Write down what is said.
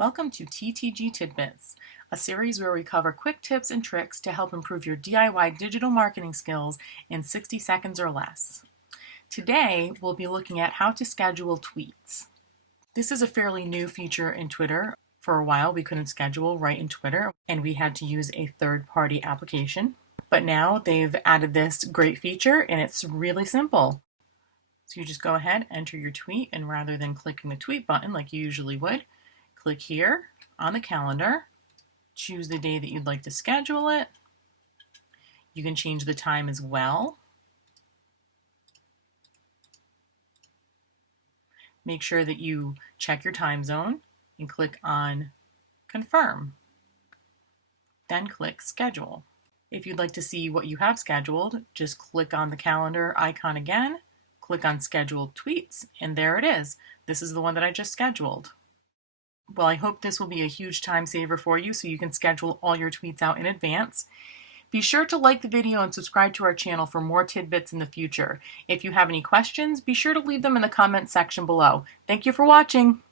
Welcome to TTG Tidbits, a series where we cover quick tips and tricks to help improve your DIY digital marketing skills in 60 seconds or less. Today, we'll be looking at how to schedule tweets. This is a fairly new feature in Twitter. For a while, we couldn't schedule right in Twitter, and we had to use a third-party application. But now they've added this great feature, and it's really simple. So you just go ahead, enter your tweet, and rather than clicking the tweet button like you usually would, click here on the calendar, choose the day that you'd like to schedule it. You can change the time as well. Make sure that you check your time zone and click on confirm. Then click schedule. If you'd like to see what you have scheduled, just click on the calendar icon again, click on scheduled tweets, and there it is. This is the one that I just scheduled. Well, I hope this will be a huge time saver for you so you can schedule all your tweets out in advance. Be sure to like the video and subscribe to our channel for more tidbits in the future. If you have any questions, be sure to leave them in the comments section below. Thank you for watching.